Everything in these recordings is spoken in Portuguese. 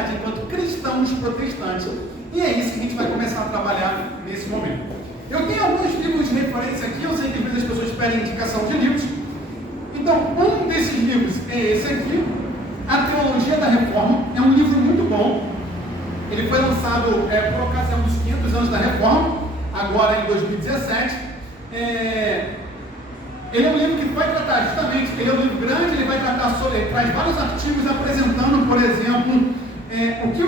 identidade enquanto cristãos protestantes. E é isso que a gente vai começar a trabalhar nesse momento. Eu tenho alguns livros de referência aqui, eu sei que às vezes as pessoas pedem indicação de livros. Então, um desses livros é esse aqui, A Teologia da Reforma. É um livro muito bom. Ele foi lançado por ocasião dos 500 anos da Reforma, agora em 2017. Ele é um livro que vai tratar justamente, ele é um livro grande, ele vai tratar sobre, ele traz vários artigos apresentando, por exemplo, o que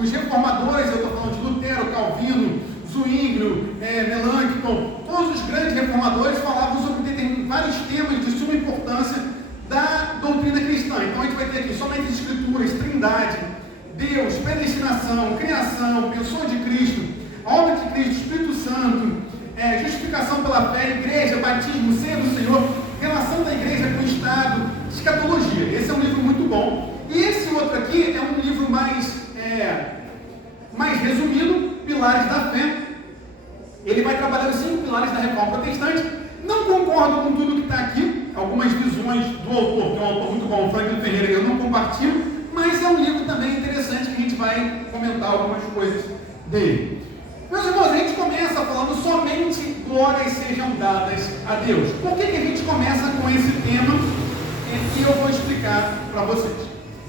os reformadores, eu estou falando de Lutero, Calvino, Zwinglio, Melanchthon, todos os grandes reformadores falavam sobre vários temas de suma importância da doutrina cristã. Então a gente vai ter aqui somente as escrituras, trindade, Deus, predestinação, criação, pessoa de Cristo, a obra de Cristo, Espírito Santo, justificação pela fé, igreja, batismo, ceia do Senhor, relação da igreja com o Estado, escatologia. Esse é um livro muito bom. E esse outro aqui é um livro mais resumido, Pilares da Fé. Ele vai trabalhar os 5 pilares da Reforma Protestante. Não concordo com tudo que está aqui, algumas visões do autor, que é um autor muito bom, Franklin Ferreira, eu não compartilho, mas é um livro também interessante que a gente vai comentar algumas coisas dele. Meus irmãos, a gente começa falando somente glórias sejam dadas a Deus. Por que a gente começa com esse tema? E eu vou explicar para vocês.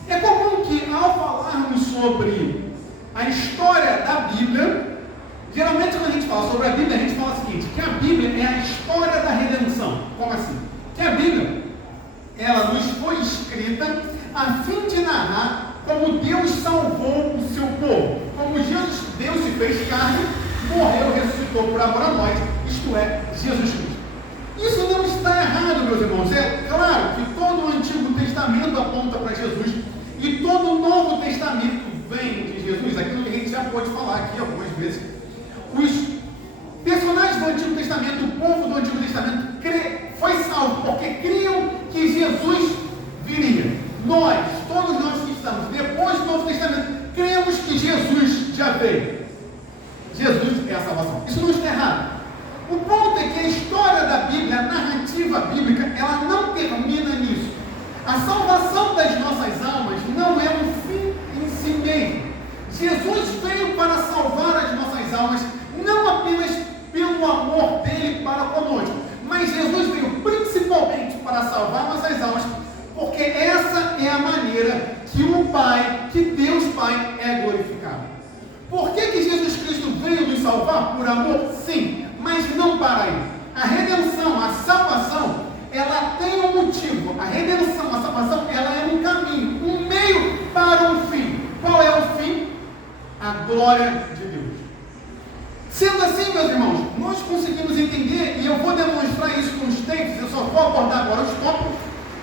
É comum que ao falarmos sobre a história da Bíblia, geralmente quando a gente fala sobre a Bíblia, a gente fala o seguinte, que a Bíblia é a história da redenção. Como assim? Que a Bíblia, ela nos foi escrita a fim de narrar como Deus salvou o seu povo, como Deus se fez carne, morreu, ressuscitou por amor a nós, isto é, Jesus Cristo. Isso não está errado, meus irmãos. É claro que todo o Antigo Testamento aponta para Jesus e todo o Novo Testamento vem de Jesus, aquilo que a gente já pode falar aqui algumas vezes. Os personagens do Antigo Testamento, o povo do Antigo Testamento foi salvo porque criam que Jesus viria. Todos nós que estamos depois do Novo Testamento, cremos que Jesus já veio. Jesus é a salvação. Isso não está errado. O ponto é que a história da Bíblia, a narrativa bíblica, ela não termina nisso. A salvação das nossas almas não é um fim em si mesmo. Jesus veio para salvar as nossas almas, não apenas pelo amor dele para conosco, mas Jesus veio principalmente para salvar nossas almas, porque essa é a maneira que o Pai, que Deus Pai é glorificado. Por que Jesus Cristo veio nos salvar? Por amor? Sim, mas não para aí. A redenção, a salvação, ela tem um motivo. A redenção, a salvação, ela é um caminho, um meio para um fim. Qual é o fim? A glória de Deus. Sendo assim, meus irmãos, nós conseguimos entender, e eu vou demonstrar isso com os textos, eu só vou abordar agora os tópicos,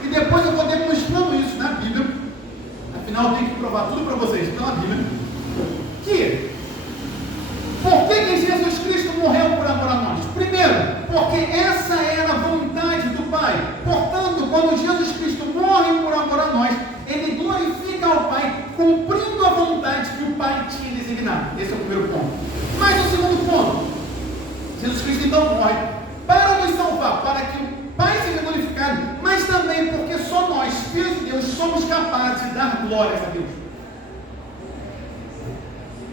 e depois eu vou demonstrando isso na Bíblia. Afinal, eu tenho que provar tudo para vocês pela Bíblia. Por que Jesus Cristo morreu por amor a nós? Primeiro, porque essa era a vontade do Pai. Portanto, quando Jesus Cristo morre por amor a nós, ele glorifica ao Pai, cumprindo a vontade que o Pai tinha designado. Esse é o primeiro ponto. Mas o segundo ponto, Jesus Cristo então morre para nos salvar, para que o Pai seja glorificado, mas também porque só nós, filhos de Deus, somos capazes de dar glórias a Deus.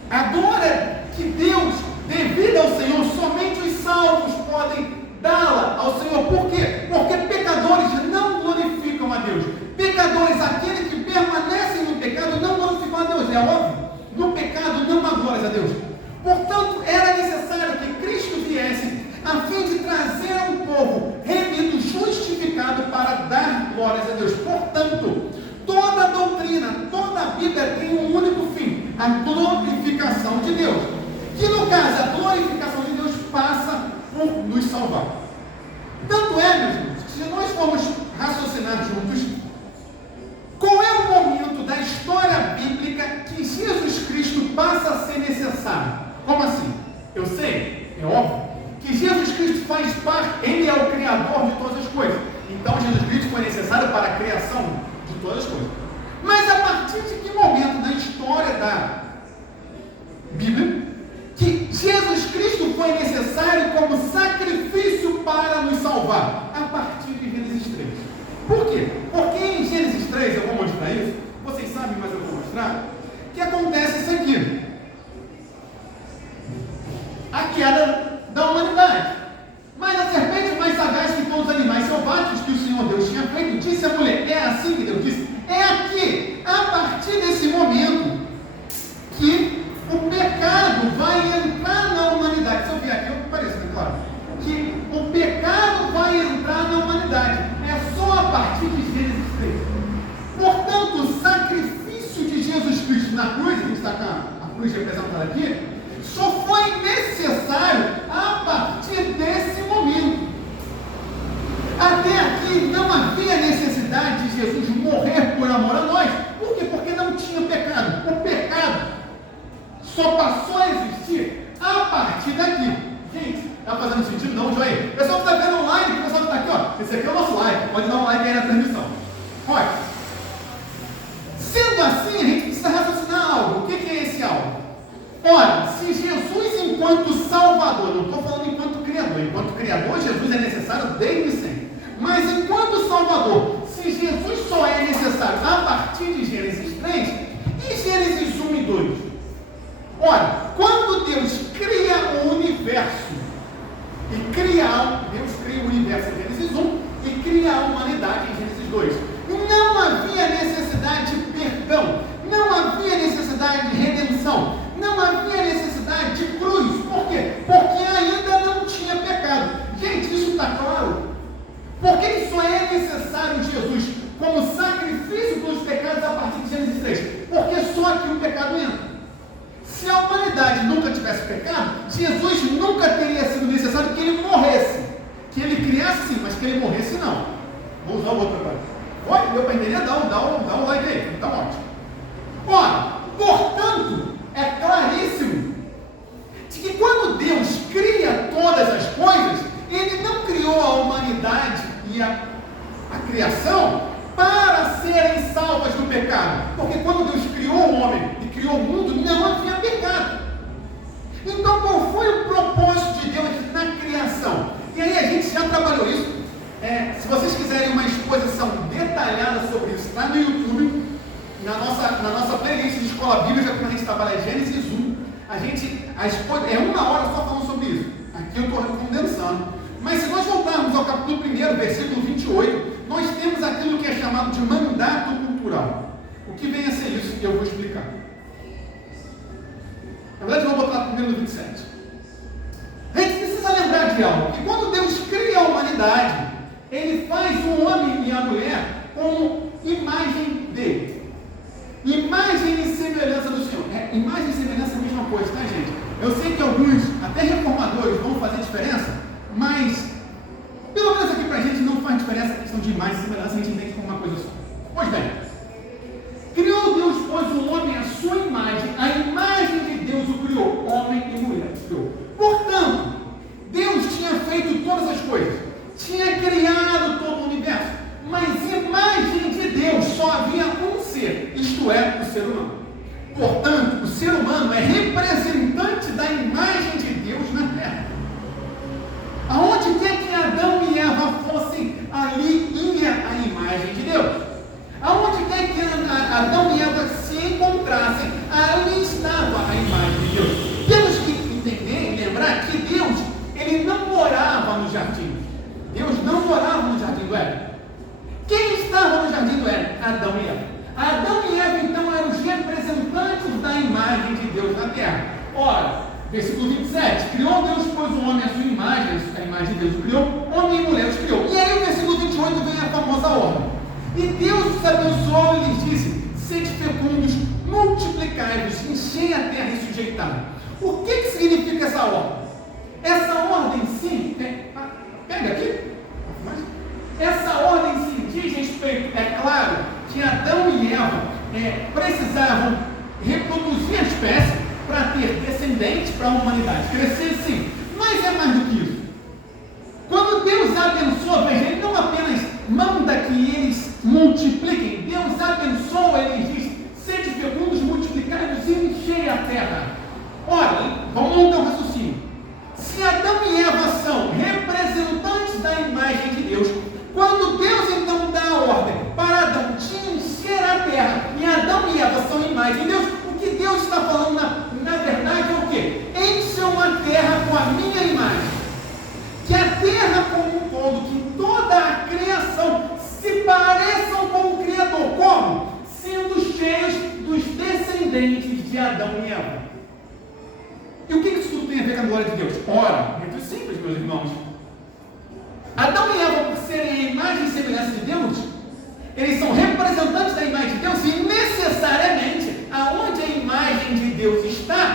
A glória que Deus, devida ao Senhor, somente os salvos podem dá-la ao Senhor. Por quê? Porque pecadores não glorificam a Deus. Pecadores, aqueles que permanecem no pecado, não glorificam a Deus. É óbvio, no pecado não há glórias a Deus. Portanto, era necessário que Cristo viesse a fim de trazer um povo remido, justificado para dar glórias a Deus. Portanto, toda a doutrina, toda a Bíblia tem um único fim, a glorificação de Deus. Que no caso, a glorificação de Deus passa por nos salvar. Tanto é, meus irmãos, que se nós formos raciocinar juntos, qual é o momento da história bíblica que Jesus Cristo passa a ser necessário? Como assim? Eu sei, é óbvio, que Jesus Cristo faz parte, ele é o Criador de todas as coisas. Então Jesus Cristo foi necessário para a criação de todas as coisas. Mas a partir de que momento na história da Bíblia que Jesus Cristo foi necessário como sacrifício para nos salvar? A partir de Gênesis 3. Por quê? Porque em Gênesis 3, eu vou mostrar isso, vocês sabem, mas eu vou mostrar, cruz representada aqui, só foi necessário a partir desse momento. Até aqui não havia necessidade de Jesus morrer por amor a nós. Por quê? Porque não tinha pecado. O pecado só passou a existir a partir daqui. Gente, está fazendo sentido? Não, Joey. O pessoal que está vendo online, o pessoal que está aqui, ó. Esse aqui é o nosso like. Pode dar um like aí na transmissão. Olha. Sendo assim, a gente precisa raciocinar algo. O que é esse algo? Ora, se Jesus, enquanto Salvador, não estou falando enquanto Criador, Jesus é necessário desde sempre. Mas enquanto Salvador, se Jesus só é necessário a partir de Gênesis 3 e Gênesis 1 e 2. Ora, quando Deus cria o universo, Deus cria o universo em Gênesis 1 e cria a humanidade em Gênesis 2. Não havia necessidade de perdão, não havia necessidade de redenção, não havia necessidade de cruz. Por quê? Porque ainda não tinha pecado. Gente, isso está claro? Por que só é necessário Jesus como sacrifício pelos pecados a partir de Gênesis 3? Porque só aqui o pecado entra. Se a humanidade nunca tivesse pecado, Jesus nunca teria sido necessário que ele morresse. Que ele criasse sim, mas que ele morresse não. Vou usar o outro agora. Oi, deu para entender? Dá um like aí, então ótimo. Ora, portanto, é claríssimo de que quando Deus cria todas as coisas, ele não criou a humanidade e a criação para serem salvas do pecado. Porque quando Deus criou o homem e criou o mundo, não havia pecado. Então, qual foi o propósito de Deus na criação? E aí a gente já trabalhou isso. Se vocês quiserem uma exposição detalhada sobre isso, está no YouTube, na nossa playlist de Escola Bíblica, quando a gente trabalha Gênesis 1, é 1 hora só falando sobre isso. Aqui eu estou condensando. Mas se nós voltarmos ao capítulo 1, versículo 28, nós temos aquilo que é chamado de mandato cultural. O que vem a ser isso que eu vou explicar. Na verdade, eu vou botar primeiro no 27. A gente precisa lembrar de algo, que quando Deus cria a humanidade, ele faz o homem e a mulher como imagem dele. Imagem e semelhança do Senhor. Imagem e semelhança é a mesma coisa, tá, gente? Eu sei que alguns, até reformadores, vão fazer diferença, mas, pelo menos aqui pra gente, não faz diferença a questão de imagem e semelhança, a gente entende como uma coisa só. Pois bem, criou Deus, pois o homem à sua imagem, a imagem de Deus o criou, homem e mulher o criou. Portanto, Deus tinha feito todas as coisas, tinha criado todo o universo, mas imagem de Deus só havia um ser, isto é, o ser humano. Portanto, o ser humano é representante da imagem de Deus na terra. Aonde quer que Adão e Eva fossem, ali ia a imagem de Deus. Aonde quer que Adão e Eva se encontrassem, ali estava a imagem de Deus. Temos que entender e lembrar que Deus, ele não morava no jardim. Deus não morava no jardim do Éden. Quem estava no jardim do Éden? Adão e Eva. Adão e Eva, então, eram os representantes da imagem de Deus na terra. Ora, versículo 27, criou Deus, pois o homem à sua imagem, a imagem de Deus o criou, homem e mulher os criou. E aí o versículo 28 vem a famosa ordem. E Deus os abençoou e lhes disse: sede fecundos, multiplicai-vos, enchei a terra e sujeitai. O que significa essa ordem? Essa ordem sim, pega aqui. Essa ordem sim diz respeito, é claro, que Adão e Eva precisavam reproduzir a espécie para ter descendentes para a humanidade, crescer sim, mas é mais do que isso. Quando Deus abençoa, veja, Ele não apenas manda que eles multipliquem, Deus abençoa, Ele diz: sede fecundos, multiplicai-vos e enchei a terra. Ora, vamos montar um raciocínio. Se Adão e Eva são representantes da imagem de Deus, quando Deus então dá a ordem para Adão de encher a terra, e Adão e Eva são imagem de Deus, o que Deus está falando na verdade é o quê? Encham a terra com a minha imagem. Que a terra como um todo, que toda a criação se pareçam com o Criador. Como? Sendo cheios dos descendentes de Adão e Eva. E o que isso tudo tem a ver com a glória de Deus? Ora, muito simples, meus irmãos. Adão e Eva, por serem a imagem e semelhança de Deus, eles são representantes da imagem de Deus, e necessariamente, aonde a imagem de Deus está,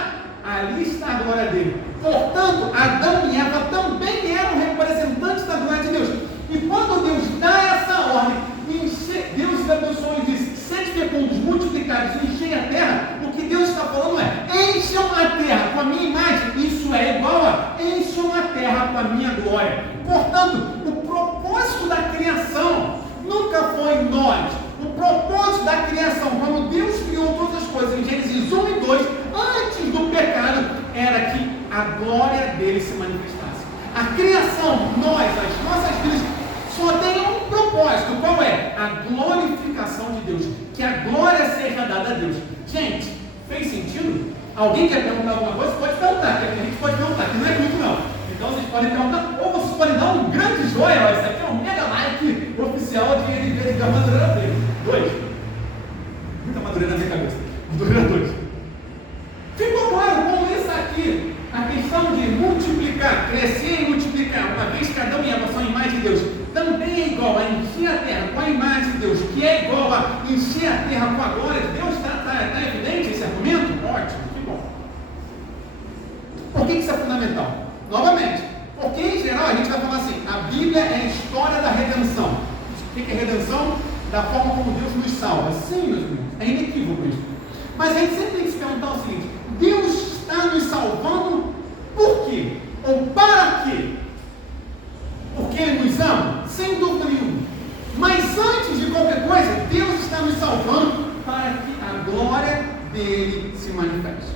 Portanto, o propósito da criação nunca foi nós. O propósito da criação, quando Deus criou todas as coisas, em Gênesis 1 e 2, antes do pecado, era que a glória dele se manifestasse. A criação, nós, as nossas vidas, só tem um propósito. Qual é? A glorificação de Deus. Que a glória seja dada a Deus. Gente, fez sentido? Alguém quer perguntar alguma coisa? Pode perguntar, que a gente pode perguntar, que não é comigo não. Então vocês podem perguntar, ou vocês podem dar um grande joia. Ó, isso aqui é um mega like oficial de NV da Madureira dele. 2. Muita Madureira na minha cabeça. Madureira 2. Ficou claro como isso aqui, a questão de multiplicar, crescer e multiplicar, uma vez que Adão e Eva são a imagem de Deus, também é igual a encher a terra com a imagem de Deus, que é igual a encher a terra com a glória de Deus. Está evidente esse argumento? Ótimo, que bom. Por que isso é fundamental? Novamente, porque em geral a gente vai falar assim, a Bíblia é a história da redenção. O que é redenção? Da forma como Deus nos salva. Sim, meus irmãos, é inequívoco isso. Mas a gente sempre tem que se perguntar o seguinte, Deus está nos salvando por quê? Ou para quê? Porque Ele nos ama? Sem dúvida nenhuma. Mas antes de qualquer coisa, Deus está nos salvando para que a glória dele se manifeste.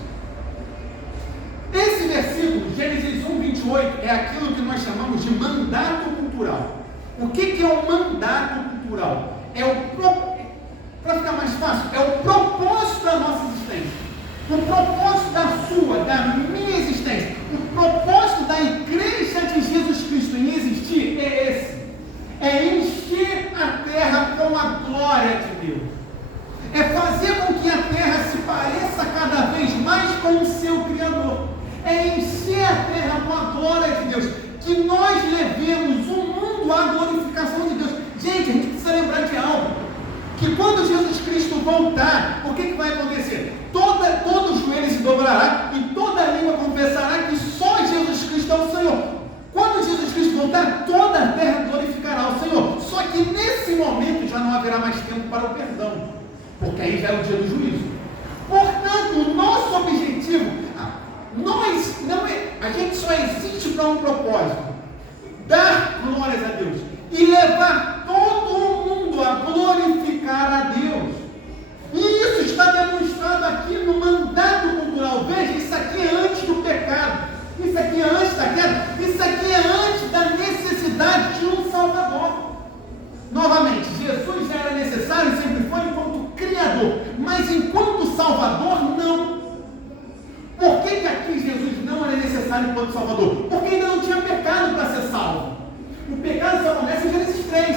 Esse versículo, Gênesis 1, 28, é aquilo que nós chamamos de mandato cultural. O que é o mandato cultural? Para ficar mais fácil, é o propósito da nossa existência. O propósito da sua, da minha existência. O propósito da igreja de Jesus Cristo em existir é esse. É encher a terra com a glória de Deus. É fazer com que a terra se pareça cada vez mais com o seu Criador. É encher a terra com a glória de Deus. Que nós levemos o mundo à glorificação de Deus. Gente, a gente precisa lembrar de algo. Que quando Jesus Cristo voltar, o que vai acontecer? Todo joelho se dobrará e toda língua confessará que só Jesus Cristo é o Senhor. Quando Jesus Cristo voltar, toda a terra glorificará o Senhor. Só que nesse momento já não haverá mais tempo para o perdão, porque aí já é o dia do juízo. Portanto, o nosso objetivo, a gente só existe para um propósito: dar glórias a Deus e levar todo o mundo a glorificar a Deus. E isso está demonstrado aqui no mandato cultural. Veja, isso aqui é antes do pecado, isso aqui é antes da queda, isso aqui é antes da necessidade de um Salvador. Novamente, Jesus já era necessário e sempre foi enquanto Criador, mas enquanto Salvador, não. Por que aqui Jesus não era necessário enquanto Salvador? Porque ainda não tinha pecado para ser salvo. O pecado só acontece em Gênesis 3.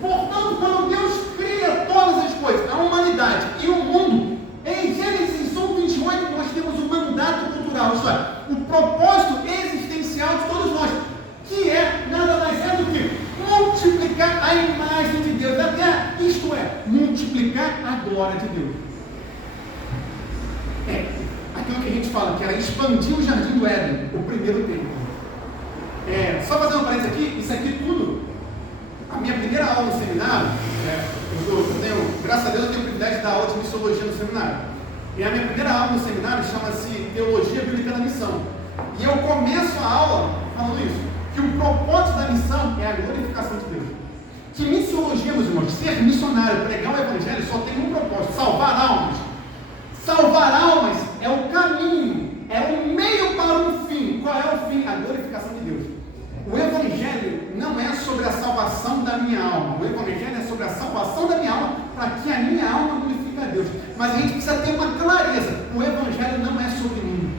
Portanto, quando Deus cria todas as coisas, a humanidade e o mundo, em Gênesis 1, 28, nós temos o mandato cultural, isso é, o propósito existencial de todos nós, que é nada mais é do que multiplicar a imagem de Deus, até isto é, multiplicar a glória de Deus. É aquilo que a gente fala, que era expandir o jardim do Éden, o primeiro templo. Só fazer um parênteses aqui, isso aqui tudo, a minha primeira aula no seminário, graças a Deus eu tenho o privilégio de dar aula de missiologia no seminário. E a minha primeira aula no seminário chama-se Teologia Bíblica da Missão. E eu começo a aula falando isso, que o propósito da missão é a glorificação de Deus. Que missiologia, meus irmãos, ser missionário, pregar o evangelho, só tem um propósito: salvar almas. Salvar almas é o caminho, é o meio para um fim. Qual é o fim? A glorificação de Deus. O Evangelho não é sobre a salvação da minha alma. O Evangelho é sobre a salvação da minha alma, para que a minha alma glorifique a Deus. Mas a gente precisa ter uma clareza: o Evangelho não é sobre mim.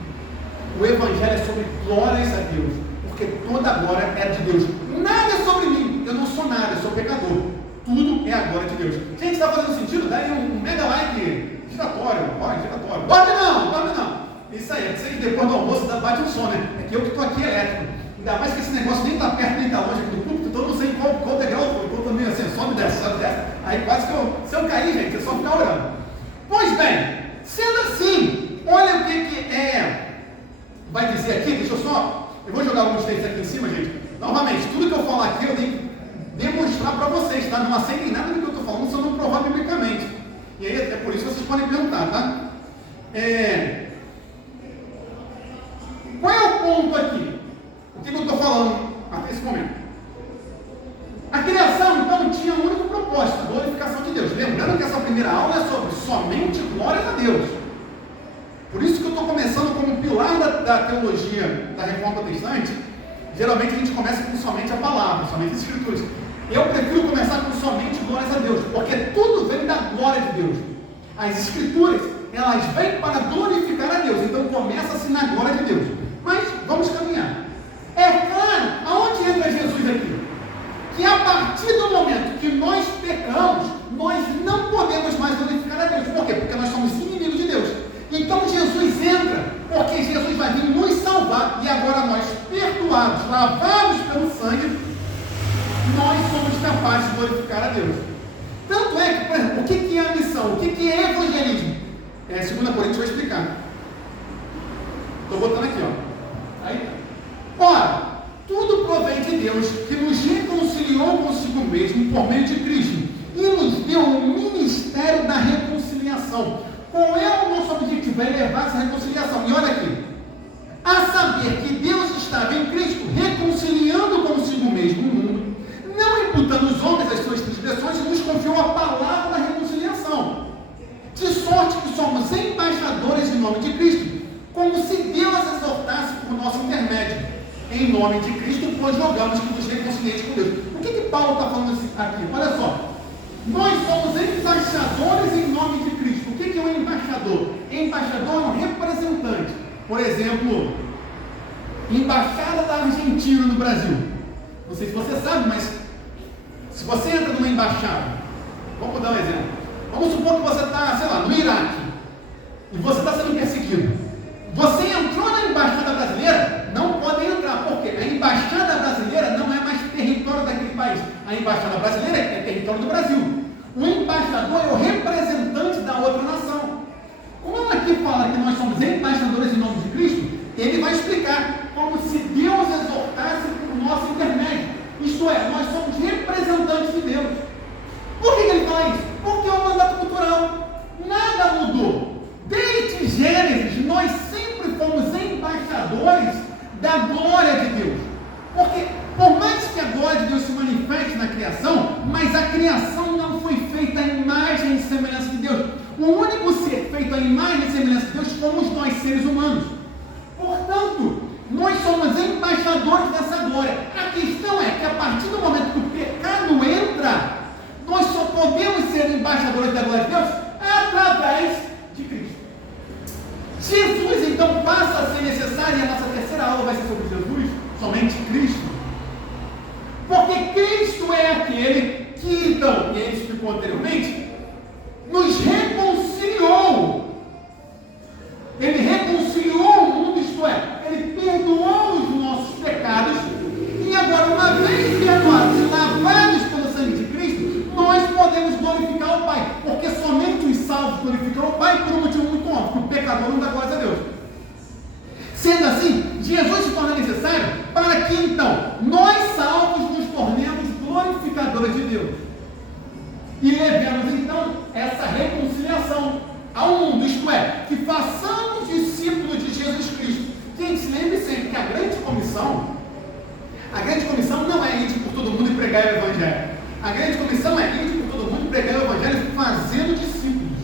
O Evangelho é sobre glórias a Deus, porque toda a glória é de Deus. Nada é sobre mim. Eu não sou nada, eu sou pecador. Tudo é a glória de Deus. Gente, está fazendo sentido? Dá aí um mega like giratório. Giratório. Dorme não. Isso aí, vocês depois do almoço bate um som, né? É que eu que estou aqui elétrico. Ainda mais que esse negócio nem está perto nem está longe aqui do púlpito, então eu não sei qual degrau foi. Então também assim, sobe e desce. Aí quase que se eu cair, gente, é só ficar orando. Pois bem, sendo assim, olha o que vai dizer aqui. Eu vou jogar alguns textos aqui em cima, gente. Novamente, tudo que eu falar aqui eu tenho que demonstrar para vocês, tá? Não aceitem nada do que eu estou falando se eu não provar biblicamente. E aí, é por isso que vocês podem perguntar, tá? Qual é o ponto aqui? O que eu estou falando até esse momento? primeira aula é sobre somente glórias a Deus. Por isso que eu estou começando como pilar da teologia da Reforma Protestante. Geralmente a gente começa com somente a palavra, somente as Escrituras. Eu prefiro começar com somente glórias a Deus, porque tudo vem da glória de Deus. As Escrituras, elas vêm para glorificar a Deus, então começa-se na glória de Deus. Mas vamos caminhar. É claro, aonde entra Jesus aqui? Que a partir do momento que nós pecamos, nós não podemos mais glorificar a Deus. Por quê? Porque nós somos inimigos de Deus. Então Jesus entra, porque Jesus vai vir nos salvar, e agora nós, perdoados, lavados pelo sangue, nós somos capazes de glorificar a Deus. Tanto é que, por exemplo, o que é a missão? O que é evangelismo? 2 Coríntios vai explicar. Estou botando aqui, ó. Aí tá. Ora, tudo provém de Deus, que nos reconciliou consigo mesmo por meio de Cristo, e nos deu o ministério da reconciliação. Qual é o nosso objetivo? É levar essa reconciliação. E olha aqui, a saber que Deus estava em Cristo, reconciliando consigo mesmo o mundo, não imputando os homens as suas transgressões, e nos confiou a palavra da reconciliação. De sorte que somos embaixadores em nome de Cristo, como se Deus exortasse por nosso intermédio. Em nome de Cristo, pois rogamos que nos reconcilieis com Deus. O que Paulo está falando aqui? Olha só. Nós somos embaixadores em nome de Cristo. O que é um embaixador? Embaixador é um representante. Por exemplo, embaixada da Argentina no Brasil. Não sei se você sabe, mas se você entra numa embaixada, vamos dar um exemplo. Vamos supor que você está, sei lá, no Iraque, e você está sendo perseguido. Você entrou na embaixada brasileira, não pode entrar, porque a embaixada brasileira não é mais território daquele país. A embaixada brasileira é território do Brasil. O embaixador é o representante da outra nação. Como aqui fala que nós somos embaixadores em nome de Cristo, ele vai explicar como se Deus exortasse o nosso intermédio. Isto é, nós somos representantes de Deus. Por que ele fala isso? Porque é um mandato cultural. Nada mudou. Desde Gênesis, nós sempre fomos embaixadores da glória de Deus. Porque, por mais que a glória de Deus se manifeste na criação, mas a criação não foi feita à imagem e semelhança de Deus. O único ser feito à imagem e semelhança de Deus fomos nós, seres humanos. Portanto, nós somos embaixadores dessa glória. A questão é que a partir do momento que o pecado entra, nós só podemos ser embaixadores da glória de Deus através de Cristo. Jesus então passa a ser necessário, e a nossa terceira aula vai ser sobre Jesus, somente Cristo. Porque Cristo é aquele que então, e ele explicou anteriormente, nos reconciliou. Ele reconciliou o mundo, isto é, ele perdoou os nossos pecados, e agora, uma vez perdoados e lavados pelo sangue de Cristo, nós podemos glorificar o Pai, porque somente os salvos glorificam o Pai por um motivo muito óbvio, que o pecador não dá glória a Deus. Sendo assim, Jesus se torna necessário para que então nós salvos nos tornemos glorificadores de Deus e levemos então essa reconciliação ao mundo, isto é, que façamos discípulos de Jesus Cristo. Gente, se lembre sempre que a grande comissão não é ir por todo mundo e pregar o Evangelho. A grande comissão é ir por todo mundo e pregar o Evangelho fazendo discípulos.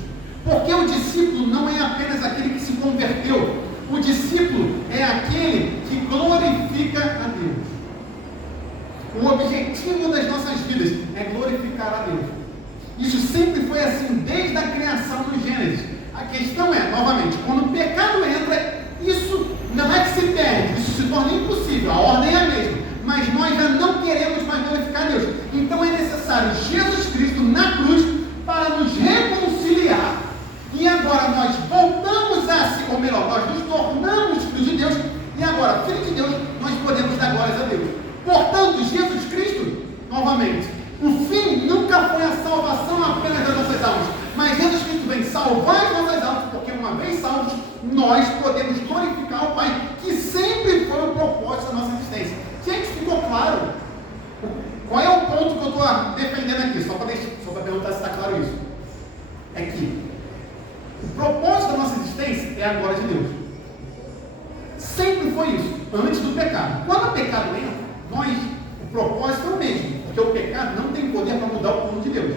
Porque o discípulo não é apenas aquele que se converteu. O discípulo é aquele que glorifica a Deus. O objetivo das nossas vidas é glorificar a Deus. Isso sempre foi assim, desde a criação do Gênesis. A questão é, novamente, quando o pecado entra, isso não é que se perde, isso se torna impossível, a ordem é a mesma, mas nós já não queremos mais glorificar a Deus. Então é necessário Jesus Cristo na cruz para nos reconciliar, e agora nós voltamos a si, ou melhor, nós nos tornamos filhos de Deus, e agora, filhos de Deus, nós podemos dar glórias a Deus. Portanto, Jesus Cristo, novamente, o fim nunca foi a salvação apenas das nossas almas, mas Jesus Cristo vem salvar as nossas almas, porque uma vez salvos, nós podemos glorificar o Pai, que sempre foi o propósito da nossa existência. Gente, ficou claro? Qual é o ponto que eu estou defendendo aqui? Só para perguntar se está claro isso. É que o propósito da nossa existência é a glória de Deus. Sempre foi isso, antes do pecado. Quando o pecado entra, o propósito é o mesmo, porque o pecado não tem poder para mudar o plano de Deus.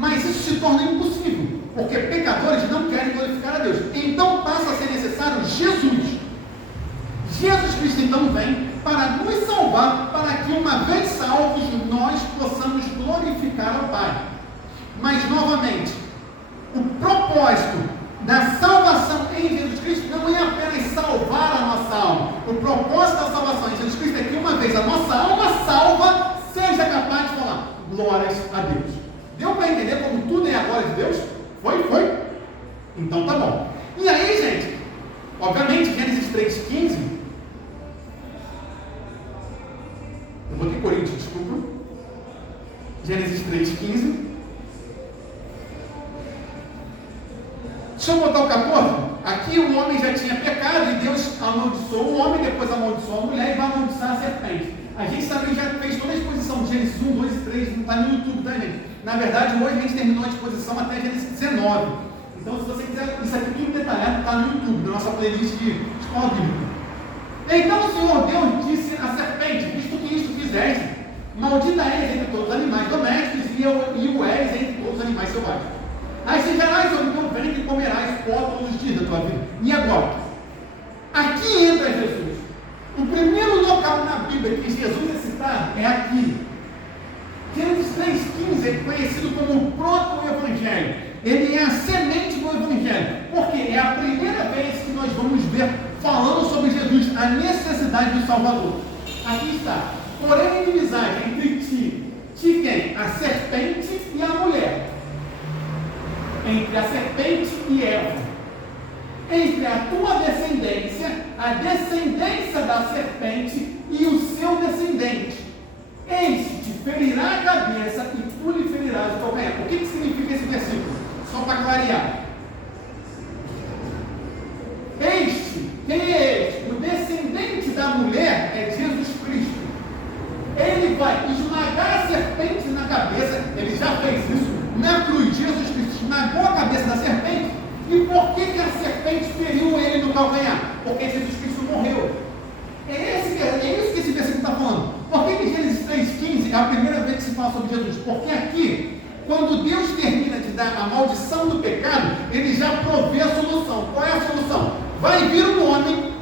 Mas isso se torna impossível, porque pecadores não querem glorificar a Deus. Então passa a ser necessário Jesus. Jesus Cristo então vem para nos salvar, para que uma vez salvos nós possamos glorificar ao Pai. Mas novamente, o propósito da salvação em Jesus Cristo não é apenas salvar a nossa alma. O propósito da salvação em Jesus Cristo é que uma vez a nossa alma salva, seja capaz de falar glórias a Deus. Deu para entender como tudo é a glória de Deus? Foi? Então tá bom. E aí, gente, obviamente, Gênesis 3,15, eu botei Coríntios, desculpa. Gênesis 3,15. Deixa eu botar o 14. Aqui o homem já tinha pecado e Deus amaldiçoou o homem, depois amaldiçoou a mulher e vai amaldiçoar a serpente. A gente também já fez toda a exposição de Gênesis 1, 2 e 3, não está no YouTube, tá, gente? Na verdade, hoje a gente terminou a exposição até Gênesis 19. Então, se você quiser, isso aqui tudo detalhado está no YouTube, na nossa playlist de Escola Bíblica. Então o Senhor Deus disse à serpente: visto que isto fizeste, maldita és entre todos os animais domésticos e o és entre todos os animais selvagens. Aí se gerás sobre o teu ventre e comerás pó todos os dias da tua vida. E agora? Aqui entra Jesus. O primeiro local na Bíblia que Jesus é citado é aqui. Gênesis 3,15 é conhecido como o proto-evangelho. Ele é a semente do evangelho. Porque é a primeira vez que nós vamos ver falando sobre Jesus, a necessidade do Salvador. Aqui está. Porém, inimizade entre ti quem? A serpente e a mulher. Entre a serpente e Eva. Entre a tua descendência, a descendência da serpente e o seu descendente. Este te ferirá a cabeça e tu lhe ferirás o calcanhar. O que significa esse versículo? Só para clarear. Quem é este? O descendente da mulher é Jesus Cristo. Ele vai esmagar a serpente na cabeça. Ele já fez isso na cruz. Jesus Cristo esmagou a cabeça da serpente. E por que a serpente feriu ele no calcanhar? Porque Jesus Cristo morreu. É isso que esse versículo está falando. Por que Gênesis 3,15 é a primeira vez que se fala sobre Jesus? Porque aqui, quando Deus termina de dar a maldição do pecado, ele já provê a solução. Qual é a solução? Vai vir um homem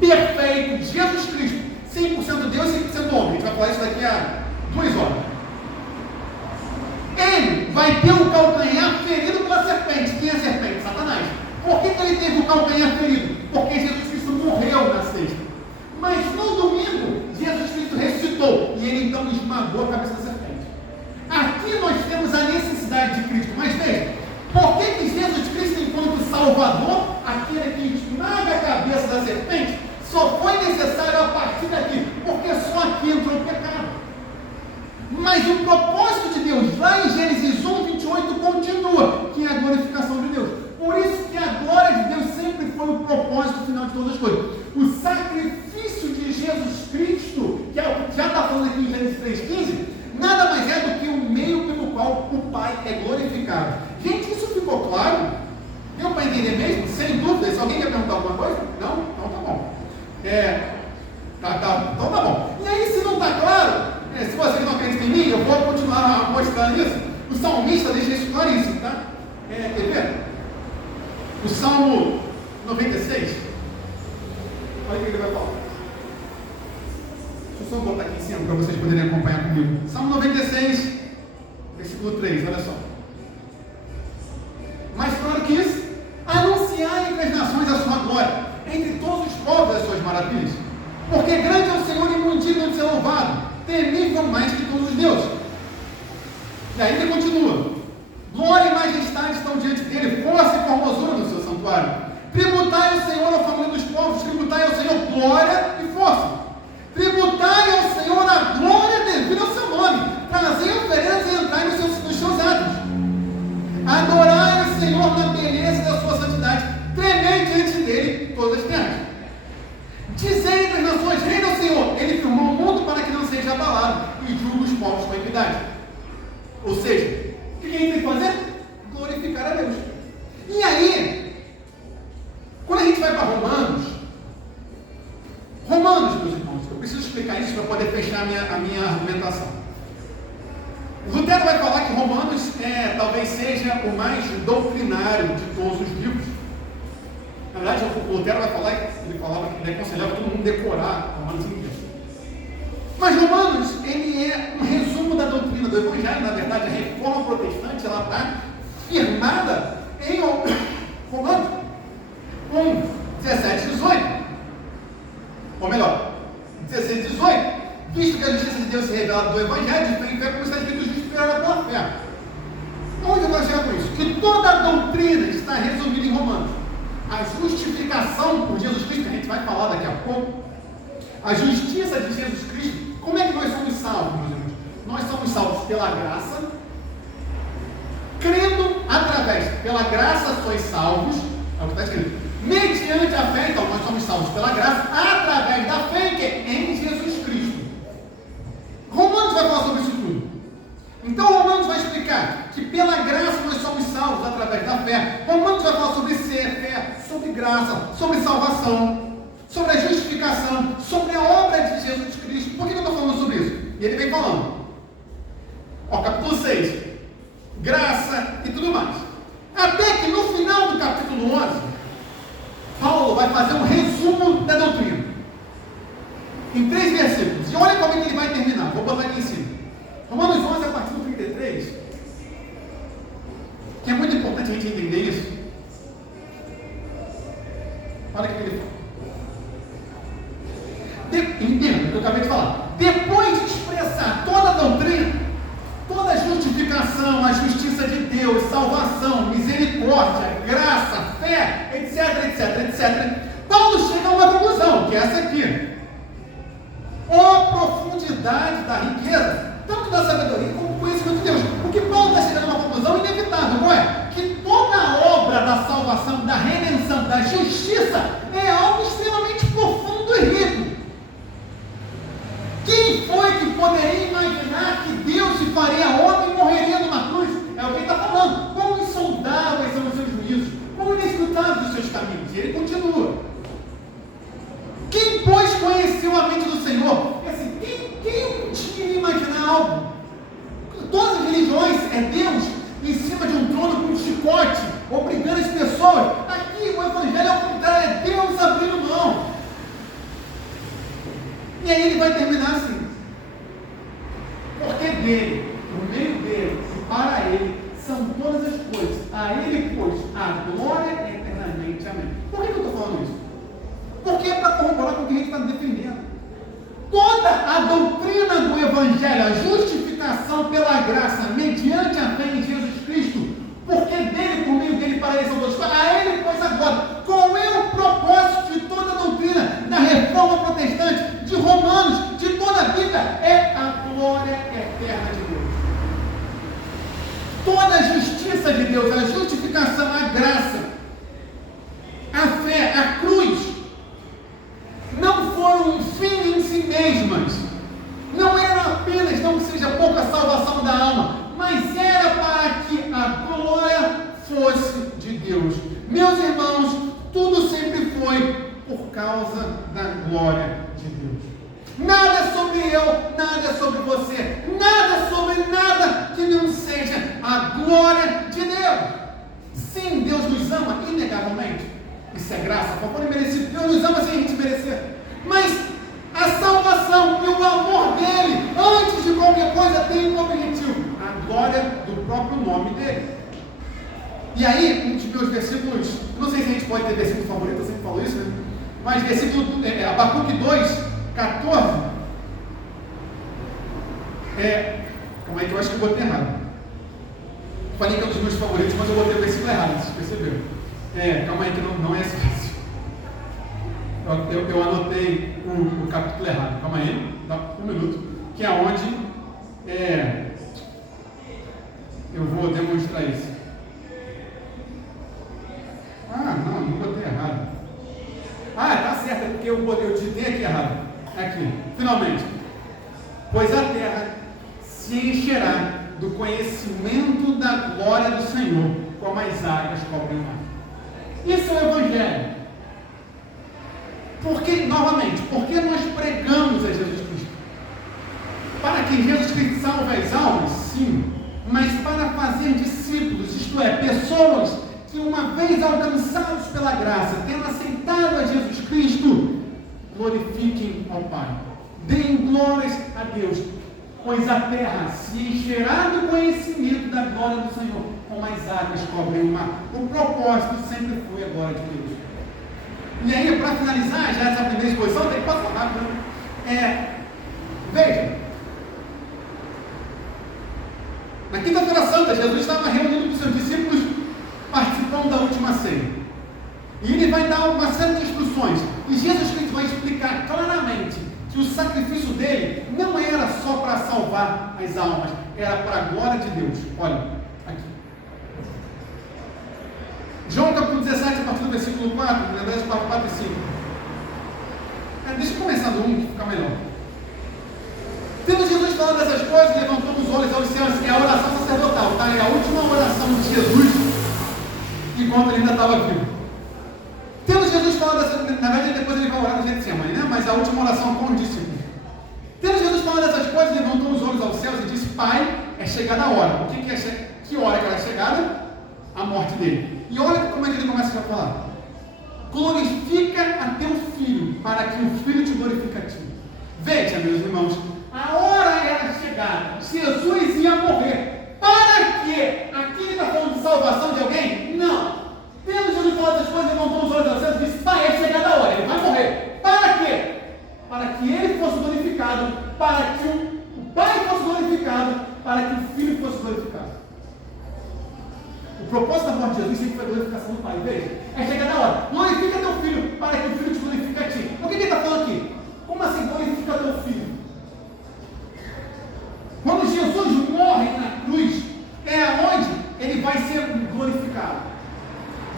perfeito, Jesus Cristo, 100% Deus e 100% homem. A gente vai falar isso daqui a 2 horas. Ele vai ter o calcanhar ferido pela serpente. Quem é a serpente? Satanás. Por que ele teve o calcanhar ferido? Porque Jesus Cristo morreu na sexta. Mas no domingo, Jesus Cristo ressuscitou. E ele então esmagou a cabeça da serpente. Aqui nós temos a necessidade de Cristo. Mas veja, por que Jesus Cristo, enquanto Salvador, aquele que esmaga a cabeça da serpente, só foi necessário a partir daqui? Porque só aqui entrou o pecado. Mas o propósito de Deus, lá em Gênesis 1, 28, continua, que é a glorificação de Deus. Por isso que a glória de Deus sempre foi o propósito final de todas as coisas. O sacrifício de Jesus Cristo, que é o que já está falando aqui em Gênesis 3,15, nada mais é do que o meio pelo qual o Pai é glorificado. Gente, isso ficou claro? Deu para entender mesmo? Sem dúvida. Se alguém quer perguntar alguma coisa? Não? Então tá bom. Então tá bom. E aí, se não está claro, se vocês não acreditam em mim, eu vou continuar mostrando isso. O salmista deixa isso claríssimo, tá? Quer ver? O Salmo 96. Olha o que ele vai falar. Deixa eu só botar aqui em cima para vocês poderem acompanhar comigo. Salmo 96, versículo 3, olha só. Mais claro que isso, anunciai entre as nações a sua glória, entre todos os povos as suas maravilhas. Porque grande é o Senhor e muito digno de ser louvado, temível mais que todos os deuses. E aí ele continua. Glória e majestade estão diante dele, força e formosura no seu santuário. Tributai ao Senhor a família dos povos, tributai ao Senhor glória e força. Tributai ao Senhor a glória devido ao seu nome. Trazei oferendas e entrai nos seus atos. Adorai o Senhor na beleza da sua santidade. Tremei diante dele todas as terras. Dizei entre as nações, reina o Senhor. Ele firmou o mundo para que não seja abalado e julga os povos com equidade. Ou seja, o que a gente tem que fazer? Glorificar a Deus. E aí, quando a gente vai para Romanos, meus irmãos, eu preciso explicar isso para poder fechar a minha argumentação. Lutero vai falar que Romanos talvez seja o mais doutrinário de todos os livros. Na verdade, o Lutero vai falar, ele falava que ele aconselhava todo mundo decorar Romanos inteiro. Mas Romanos, ele é um resumo da doutrina do Evangelho. Na verdade, a reforma protestante, ela está firmada em Romanos 1, 17 e 18. Ou melhor, 16 e 18. Visto que a justiça de Deus se revela do Evangelho, de fé em fé, como está escrito, o justo viverá pela fé. Onde eu vou chegar com isso? Que toda a doutrina está resumida em Romanos. A justificação por Jesus Cristo, que a gente vai falar daqui a pouco, a justiça de Jesus Cristo. Como é que nós somos salvos, meus irmãos? Nós somos salvos pela graça, crendo através, pela graça sois salvos, é o que está escrito, mediante a fé. Então nós somos salvos pela graça, através da fé em Jesus Cristo. Romanos vai falar sobre isso tudo. Então Romanos vai explicar que pela graça nós somos salvos através da fé. Romanos vai falar sobre ser, fé, sobre graça, sobre salvação, sobre a justificação, sobre a obra de Jesus Cristo. Por que eu estou falando sobre isso? E ele vem falando. Capítulo 6. Graça e tudo mais. Até que no final do capítulo 11, Paulo vai fazer um resumo da doutrina. Em 3 versículos. E olha como é que ele vai terminar. Vou botar aqui em cima. Romanos 11, a partir do 33. Que é muito importante a gente entender isso. Olha o que ele fala. Entenda o que eu acabei de falar. Depois de expressar toda a doutrina, toda a justificação, a justiça de Deus, salvação, misericórdia, graça, fé, etc, etc, etc, Paulo chega a uma conclusão, que é essa aqui. Profundidade da riqueza, tanto da sabedoria como do conhecimento de Deus. O que Paulo está chegando a uma conclusão inevitável, não é? Que toda a obra da salvação, da redenção, da justiça é algo extremamente profundo e rico. Quem foi que poderia imaginar que Deus se faria homem e morreria numa cruz? É o que ele está falando. Quão insondáveis são os seus juízos, quão inescrutáveis os seus caminhos. E ele continua. Quem, pois, conheceu a mente do Senhor? Assim, quem tinha imaginar algo? Todas as religiões é Deus em cima de um trono com um chicote, obrigando as pessoas. Aqui o Evangelho ao contrário, é Deus abrindo mão. E aí ele vai terminar assim. Porque dele, por meio dele e para ele, são todas as coisas. A ele, pois, a glória eternamente. Amém. Por que eu estou falando isso? Porque é para corroborar com o que a gente está defendendo. Toda a doutrina do Evangelho, a justificação pela graça, mediante a fé em Jesus Cristo, porque dele, por meio dele, para ele são todas as coisas. A ele, pois, agora. Qual é o propósito de toda a doutrina da reforma protestante, de Romanos, de toda a Bíblia? É a glória eterna de Deus. Toda a justiça de Deus, a justificação, a graça, a fé, a cruz, não foram um fim em si mesmas. Não era apenas, não que seja pouca salvação da alma, mas era para que a glória fosse de Deus. Meus irmãos, tudo sempre foi por causa da glória de Deus. Nada é sobre eu, nada é sobre você, nada sobre nada que não seja a glória de Deus. Sim, Deus nos ama inegavelmente. Isso é graça, favor imerecido. Deus nos ama sem a gente merecer. Mas a salvação e o amor dele, antes de qualquer coisa, tem um objetivo: a glória do próprio nome dele. E aí, um dos meus versículos, não sei se a gente pode ter versículo favorito, eu sempre falo isso, né? Mas versículo Abacuque 2, 14. Calma aí que eu acho que eu botei errado. Falei que é um dos meus favoritos, mas eu botei o versículo errado, vocês perceberam? Calma aí que não é esse versículo. Eu anotei o capítulo errado. Calma aí, dá um minuto. Que é onde eu vou demonstrar isso. Não botei errado. Tá certo, é porque eu digitei aqui errado. Aqui, finalmente. Pois a terra se encherá do conhecimento da glória do Senhor, como as águas cobrem o mar. Isso é o Evangelho. Porque nós pregamos a Jesus Cristo. Para que Jesus Cristo salve as almas? Sim. Mas fazer discípulos, isto é, pessoas que uma vez alcançados pela graça, tendo aceitado a Jesus Cristo, glorifiquem ao Pai. Deem glórias a Deus, pois a terra se encherá do conhecimento da glória do Senhor, como as águas cobrem o mar. O propósito sempre foi a glória de Deus. E aí, para finalizar já essa primeira exposição, tem que passar rápido. Veja, na quinta-feira santa, Jesus estava reunindo com seus discípulos, participando da última ceia. E ele vai dar uma série de instruções. E Jesus Cristo vai explicar claramente que o sacrifício dele não era só para salvar as almas, era para a glória de Deus. Olha, aqui. João capítulo 17, a partir do versículo 4, na verdade 4 e 5. Deixa eu começar do 1, que fica melhor. Tendo Jesus falado dessas coisas, levantou os olhos aos céus. É a oração sacerdotal, tá? É a última oração de Jesus, enquanto ele ainda estava vivo. Tendo Jesus falado dessas, na verdade depois ele vai orar no Getsemane, né? Mas a última oração com os discípulos. Tendo Jesus falado dessas coisas, levantou os olhos aos céus e disse: Pai, é chegada a hora. O que hora que era chegada? A morte dele. E olha como é que ele começa a falar: glorifica a teu filho, para que o filho te glorifique a ti. Veja, meus irmãos, a hora era chegada. Jesus ia morrer. Para quê? Aqui ele está falando de salvação de alguém? Não. Tendo Jesus falado essas coisas, levantou os olhos aos céus e disse: Pai, é chegada a hora, ele vai morrer. Para quê? Para que ele fosse glorificado, para que o Pai fosse glorificado, para que o Filho fosse glorificado. O propósito da morte de Jesus sempre foi a glorificação do Pai. Veja, é chegada a hora. Glorifica teu Filho, para que o Filho te glorifique a ti. O que ele está falando aqui? Como assim glorifica teu Filho? Quando Jesus morre na cruz, é onde ele vai ser glorificado.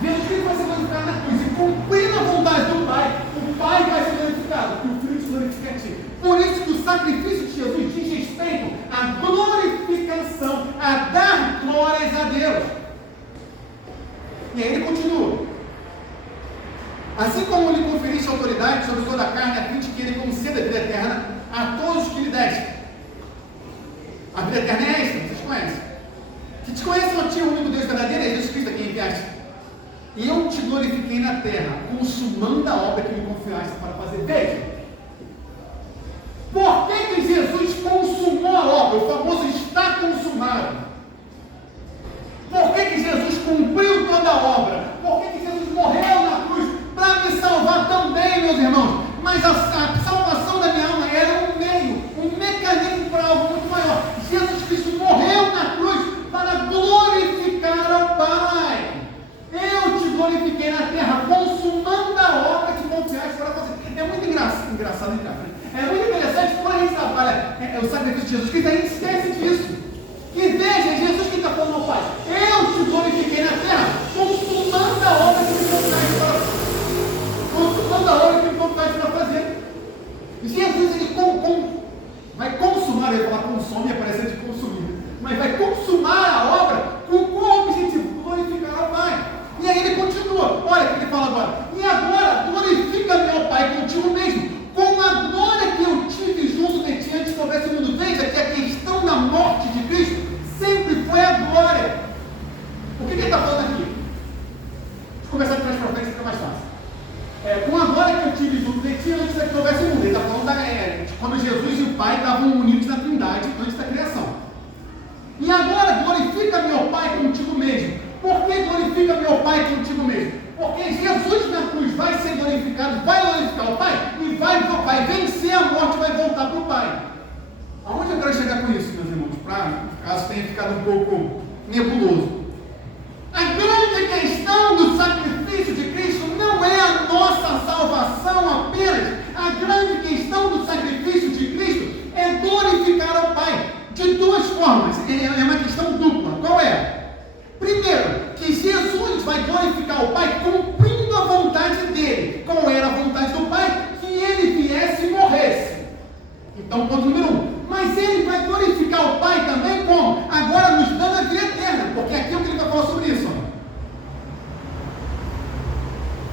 Jesus Cristo vai ser glorificado na cruz, e cumprindo a vontade do Pai, o Pai vai ser glorificado, e o Filho te glorifica a ti. Por isso que o sacrifício de Jesus diz respeito à glorificação, a dar glórias a Deus. E aí ele continua: assim como lhe conferiste autoridade sobre toda a carne, a fim de que ele conceda a vida eterna a todos os que lhe deste. A vida eterna é esta, vocês conhecem. Que te conheçam a ti, o único Deus verdadeiro, é Jesus Cristo a quem enviaste. E eu te glorifiquei na terra, consumando a obra que me confiaste para fazer. Veja, por que Jesus consumou a obra? O famoso está consumado. Por que Jesus cumpriu toda a obra? Por que Jesus morreu na cruz? Para me salvar também, meus irmãos. Mas a salvação da minha alma era um meio, um mecanismo para algo muito maior. Jesus Cristo morreu na cruz para glorificar ao Pai. Eu te glorifiquei na terra, consumando a obra que confiaste para fazer. É muito engraçado, né? É muito interessante quando a gente trabalha o sacrifício de Jesus Cristo, a gente esquece disso. E veja, é Jesus que está falando ao Pai: eu te glorifiquei na terra, consumando a obra que me confiaste para fazer. Consumando a obra que me confiaste para fazer. Jesus, ele vai consumar, ele vai falar consome, é parecer de consumir, mas vai consumar a obra com qual objetivo? Glorificar ao Pai. E aí ele continua, olha o que ele fala agora: e agora glorifica meu Pai contigo mesmo, com a glória que eu tive junto de ti antes que houvesse o mundo. Veja que a questão da morte de Cristo sempre foi a glória. O que ele está falando aqui? Deixa eu começar de trás para frente, fica mais fácil. Com a glória que eu tive junto de ti antes que houvesse o mundo. Ele está falando de quando Jesus e o Pai estavam unidos na Trindade antes da criação. E agora glorifica meu Pai contigo mesmo. Por que glorifica meu Pai contigo mesmo? Porque Jesus na cruz vai ser glorificado, vai glorificar o Pai e vai vencer a morte, vai voltar para o Pai. Aonde eu quero chegar com isso, meus irmãos? Para caso tenha ficado um pouco nebuloso. A grande questão do sacrifício de Cristo não é a nossa salvação apenas. A grande questão do sacrifício de Cristo é glorificar ao Pai. De duas formas. É uma questão dupla. Qual é? Primeiro, que Jesus vai glorificar o Pai cumprindo a vontade dele. Qual era a vontade do Pai? Que ele viesse e morresse. Então, ponto número 1. Mas ele vai glorificar o Pai também como? Agora nos dando a vida eterna. Porque aqui é o que ele vai falar sobre isso.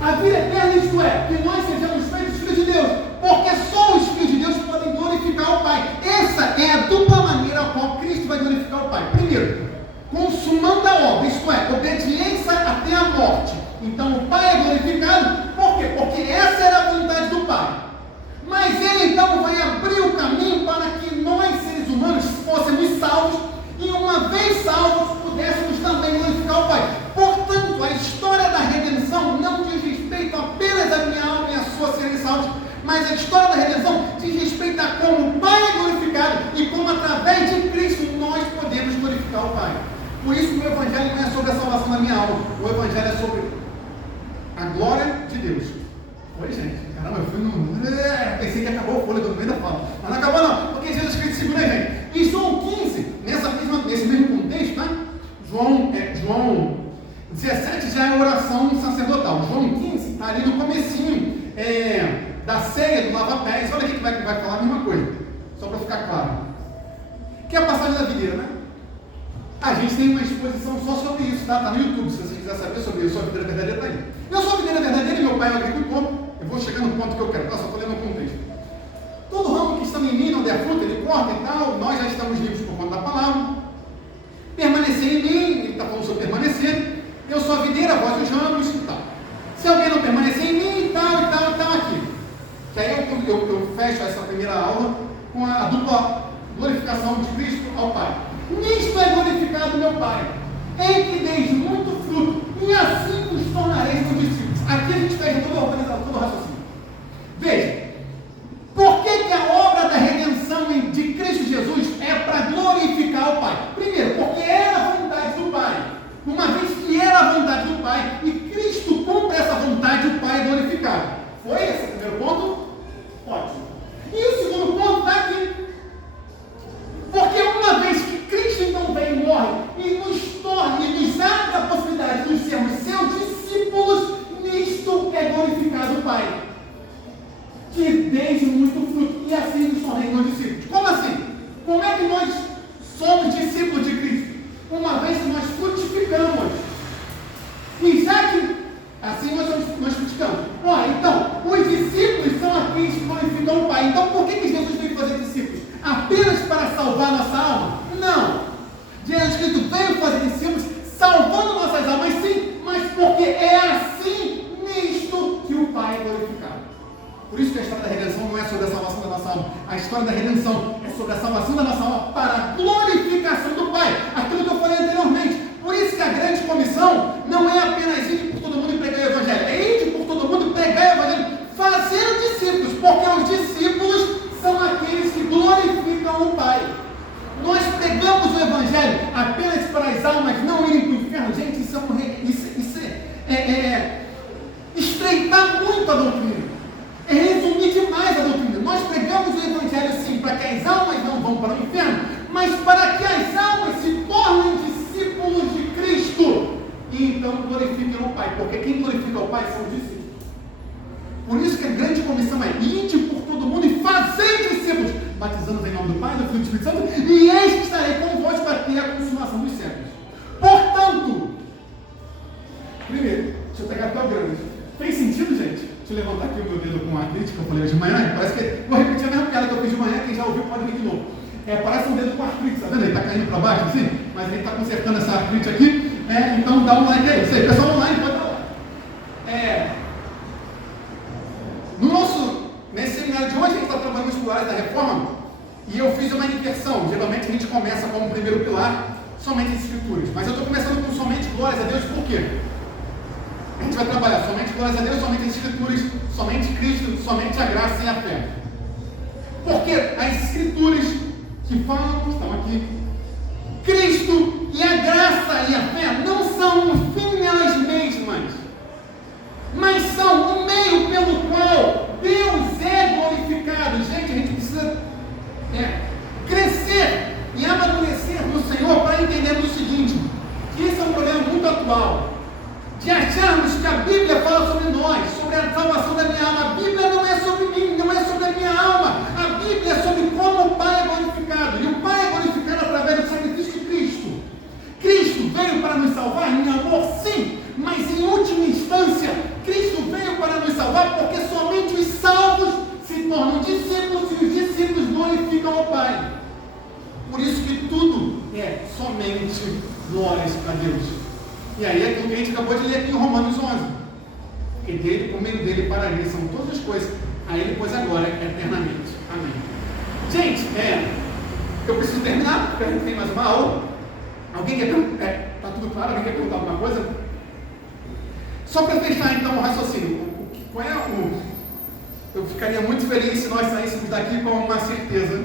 A vida eterna, isto é, que nós sejamos feitos filhos de Deus. Porque só os filhos de Deus podem glorificar o Pai. Essa é a dupla maneira a qual Cristo vai glorificar o Pai. Primeiro, com consumando a obra, isto é, obediência até a morte. Então o Pai é glorificado, por quê? Porque essa era a vontade do Pai. Mas Ele então vai abrir o caminho para que nós, seres humanos, fôssemos salvos, e uma vez salvos, pudéssemos também glorificar o Pai. Portanto, a história da redenção não diz respeito apenas à minha alma e à sua serem salvos, mas a história da redenção diz respeito a como o Pai é glorificado e como através de Cristo nós podemos glorificar o Pai. Por isso que o Evangelho não é sobre a salvação da minha alma, o Evangelho é sobre a glória de Deus. Oi, gente, caramba, eu fui no... pensei que acabou o fôlego no meio da fala, mas não acabou não, porque Jesus Cristo segura a gente. Em João 15, nesse mesmo contexto, tá? João 17 já é oração sacerdotal. João 15 está ali no comecinho da ceia do lava-pés. Olha aqui que vai falar a mesma coisa, só para ficar claro. Que é a passagem da videira, né? A gente tem uma exposição só sobre isso, tá? Está no YouTube, se você quiser saber sobre isso. A videira verdadeira está aí. Eu sou a videira verdadeira e meu pai é o agricultor. Eu vou chegar no ponto que eu quero, tá? Só estou lendo o contexto. Todo ramo que está em mim não der fruta, ele corta e tal. Nós já estamos livres por conta da palavra. Permanecer em mim, ele está falando sobre permanecer. Eu sou a videira, vós os ramos e tal. Se alguém não permanecer em mim, e tal aqui. Que aí eu fecho essa primeira aula com a dupla glorificação de Cristo ao Pai. Nisto é glorificado meu Pai, em que deis muito fruto, e assim vos tornareis meus discípulos. Aqui a gente fez toda a organização, todo o raciocínio. Veja, por que a obra da redenção de Cristo Jesus é para glorificar o Pai? Primeiro, porque era a vontade do Pai. Uma vez que era a vontade do Pai, e Cristo cumpre essa vontade, o Pai é glorificado. Foi esse o primeiro ponto? Ótimo. E o segundo ponto está aqui. Porque uma vez que Cristo então vem e morre, e nos torna, e nos abre a possibilidade de sermos seus discípulos, nisto é glorificado o Pai. Que deis muito fruto, e assim nos tornei meus discípulos. Como assim? Como é que nós somos discípulos de Cristo? Uma vez que nós frutificamos. E já que assim nós frutificamos. Então, os discípulos são aqueles que glorificam o Pai. Então, por que Jesus veio fazer discípulos? Apenas para salvar nossa alma? Não. Jesus Cristo veio fazer discípulos salvando nossas almas, sim, mas porque é assim, nisto, que o Pai é glorificado. Por isso que a história da redenção não é sobre a salvação da nossa alma. A história da redenção é sobre a salvação da nossa alma para a glorificação do Pai. Aquilo que eu falei anteriormente. Por isso que a grande comissão não é apenas ir por todo mundo e pregar o Evangelho. É ir por todo mundo e pregar o Evangelho, fazendo discípulos, porque os discípulos são aqueles que glorificam o Pai. Nós pregamos o Evangelho apenas para as almas não irem para o inferno. Gente, isso é estreitar muito a doutrina. É resumir demais a doutrina. Nós pregamos o Evangelho sim para que as almas não vão para o inferno, mas para que as almas se tornem discípulos de Cristo e então glorifiquem o Pai, porque quem glorifica o Pai são os discípulos. Por isso que a grande comissão é ide por todo mundo e fazer discípulos, batizando em nome do Pai, do Filho e do Espírito Santo, e eis que estarei convosco até a consumação dos séculos. Portanto, primeiro, deixa eu pegar até o grande. Fez sentido, gente? Deixa eu levantar aqui o meu dedo com a crítica que eu falei hoje de manhã. Parece que vou repetir a mesma piada que eu fiz de manhã. Quem já ouviu pode vir de novo. Parece um dedo com artrite, tá vendo? Ele está caindo para baixo assim, mas ele está consertando essa artrite aqui. Então dá um like aí. Isso aí, pessoal online, pode dar like. Nesse seminário de hoje, a gente está trabalhando os pilares da reforma. E eu fiz uma inversão. Geralmente a gente começa como primeiro pilar somente as escrituras. Mas eu estou começando com somente glórias a Deus, por quê? A gente vai trabalhar somente glórias a Deus, somente as escrituras, somente Cristo, somente a graça e a fé. Porque as escrituras que falam, estão aqui, Cristo e a graça e a fé não são um fim nelas mesmas, mas são o meio pelo qual Deus é glorificado. Gente, a gente precisa crescer e amadurecer no Senhor para entendermos o seguinte, que esse é um problema muito atual, de acharmos que a Bíblia fala sobre nós, sobre a salvação da minha alma. A Bíblia não é sobre mim, não é sobre a minha alma. A Bíblia é sobre como o Pai é glorificado. E o Pai é glorificado através do sacrifício de Cristo. Cristo veio para nos salvar em amor, sim, mas em última instância, Cristo veio para nos salvar porque somente os salvos se tornam discípulos e os discípulos glorificam o Pai. Por isso que tudo é somente glórias a Deus. E aí é aquilo que a gente acabou de ler aqui em Romanos 11. Porque dele, por meio dele, para ele são todas as coisas, a ele, pois agora, eternamente. Amém. Gente, eu preciso terminar, porque a gente tem mais uma aula. Alguém quer perguntar? Está tudo claro? Alguém quer perguntar alguma coisa? Só para fechar então o raciocínio. Qual é eu ficaria muito feliz se nós saíssemos daqui com uma certeza,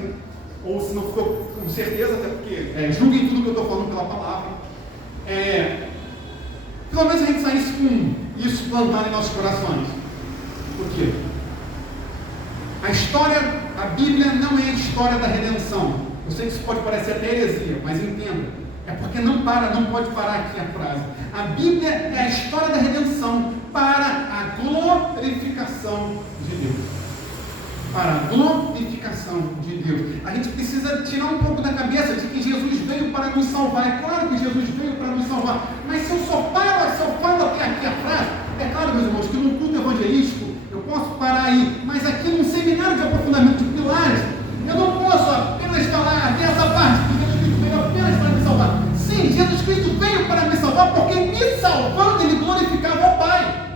ou se não ficou com certeza, até porque julguem tudo que eu estou falando pela palavra. Pelo menos a gente saísse com isso plantado em nossos corações. Por quê? A Bíblia não é a história da redenção. Eu sei que isso pode parecer até heresia, mas entenda. É porque não pode parar aqui a frase. A Bíblia é a história da redenção para a glorificação de Deus. Para a glorificação de Deus. A gente precisa tirar um pouco da cabeça de que Jesus veio para nos salvar. É claro que Jesus veio para nos salvar. Mas se eu falo até aqui a frase, é claro, meus irmãos, que num culto evangelístico eu posso parar aí. Mas aqui num seminário de aprofundamento de pilares, eu não posso apenas falar dessa parte que Jesus Cristo veio apenas para me salvar. Sim, Jesus Cristo veio para me salvar porque me salvando ele glorificava o Pai.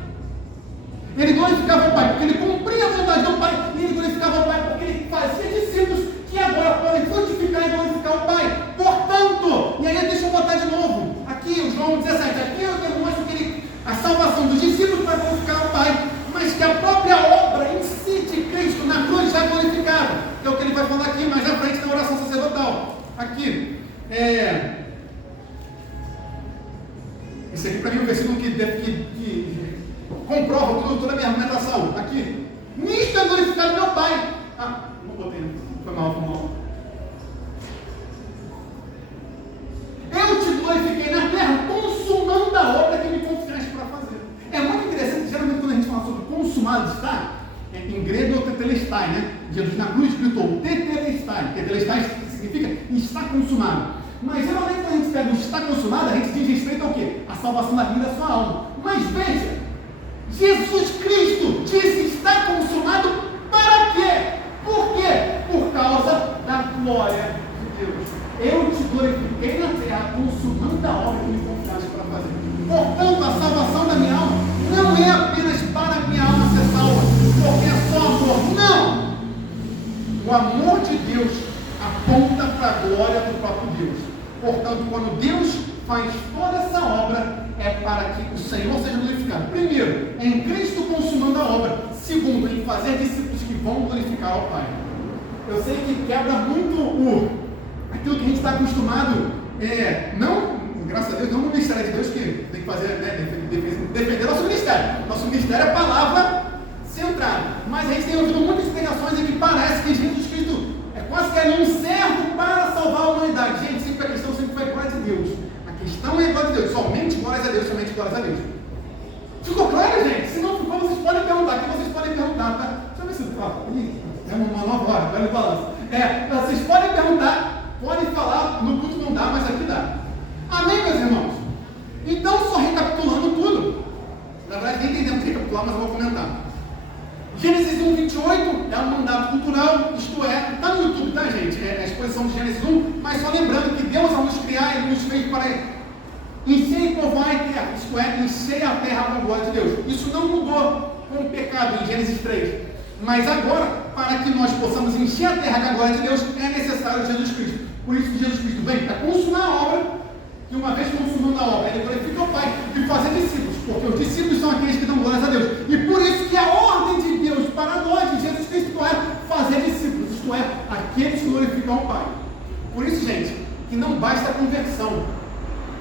Ele glorificava o Pai porque ele cumpria a vontade do Pai, e ele glorificava o Pai porque ele fazia discípulos que agora podem frutificar e glorificar o Pai. Portanto, e aí deixa eu botar de novo, aqui o João 17, aqui eu demonstro que a salvação dos discípulos vai glorificar o Pai, mas que a própria obra em si de Cristo na cruz já é glorificada, que é o que ele vai falar aqui mais à frente na oração sacerdotal. Aqui, esse aqui para mim é um versículo que comprova toda a minha argumentação. Aqui, nisto é glorificado meu Pai. Não botei, foi mal. Eu te glorifiquei na terra, consumando a obra que me confiaste para fazer. É muito interessante, geralmente quando a gente fala sobre consumado está, em grego é o tetelestai, né? Jesus na cruz gritou tetelestai. Tetelestai significa está consumado. Mas geralmente quando a gente pega o está consumado, a gente diz respeito ao quê? A salvação da vida da sua alma. Mas veja, Jesus Cristo disse está consumado para quê? Por quê? Por causa da glória de Deus. Eu te glorifiquei na terra, consumando a obra que me confiaste para fazer. Portanto, a salvação da minha alma não é apenas para a minha alma ser salva, porque é só amor. Não! O amor de Deus aponta para a glória do próprio Deus. Portanto, quando Deus faz toda essa obra, é para que o Senhor seja glorificado. Primeiro, em Cristo consumando a obra. Segundo, em fazer discípulos que vão glorificar ao Pai. Eu sei que quebra muito aquilo que a gente está acostumado, não, graças a Deus, não no ministério de Deus que tem que fazer, defender nosso ministério. Nosso ministério é a palavra centrada. Mas a gente tem ouvido muitas pregações em que parece que Jesus Cristo é quase que um servo para salvar a humanidade. Gente, sempre a questão sempre foi glória de Deus. A questão é glória de Deus, somente glórias a Deus, somente glórias a Deus. Ficou claro, gente? Se não ficou, vocês podem perguntar, aqui vocês podem perguntar, tá? Deixa eu ver se eu falo. É uma nova hora, vai no balanço. Vocês podem perguntar, podem falar, no culto não dá, mas aqui dá. Amém, meus irmãos? Então, só recapitulando tudo. Na verdade, nem entendemos recapitular, mas eu vou comentar. Gênesis 1, 28 é um mandato cultural, isto é, está no YouTube, tá, gente? É a exposição de Gênesis 1, mas só lembrando que Deus, ao nos criar, Ele nos fez para encher e povoar a terra, isto é, encher a terra com a glória de Deus. Isso não mudou com o pecado em Gênesis 3, mas agora, para que nós possamos encher a terra com a glória de Deus, é necessário Jesus Cristo. Por isso que Jesus Cristo vem para consumar a obra, e uma vez consumando a obra, Ele glorifica o Pai e fazer discípulos, porque os discípulos são aqueles que dão glórias a Deus. E por isso que a ordem de Deus para nós, de Jesus Cristo, é fazer discípulos, isto é, aqueles que glorificam o Pai. Por isso, gente, que não basta a conversão,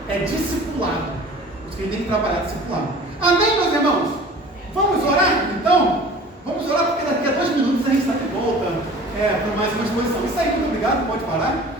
é discipulado. Por isso que a gente tem que trabalhar discipulado. Amém, meus irmãos? Vamos orar, então? Vamos orar, porque daqui a 2 minutos a gente está de volta para mais uma exposição. Isso aí, muito obrigado, pode parar.